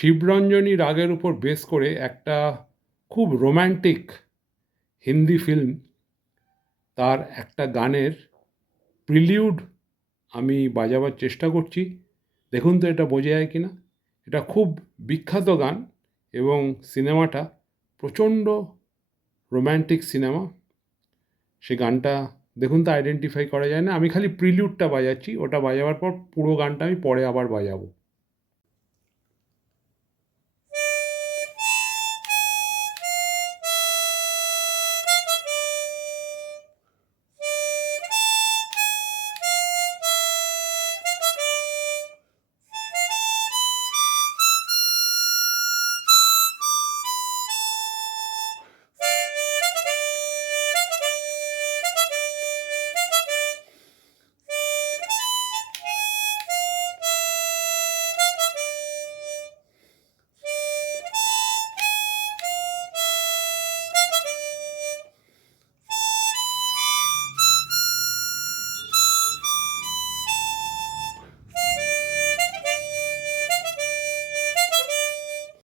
শিবরঞ্জনী রাগের উপর বেস করে একটা খুব রোম্যান্টিক হিন্দি ফিল্ম, তার একটা গানের প্রিলিউড আমি বাজাবার চেষ্টা করছি। দেখুন তো এটা বোঝা যায় কি না। এটা খুব বিখ্যাত গান এবং সিনেমাটা প্রচণ্ড রোম্যান্টিক সিনেমা। সে গানটা দেখুন তো আইডেন্টিফাই করা যায় না। আমি খালি প্রিলিউডটা বাজাচ্ছি, ওটা বাজাবার পর পুরো গানটা আমি পরে আবার বাজাবো।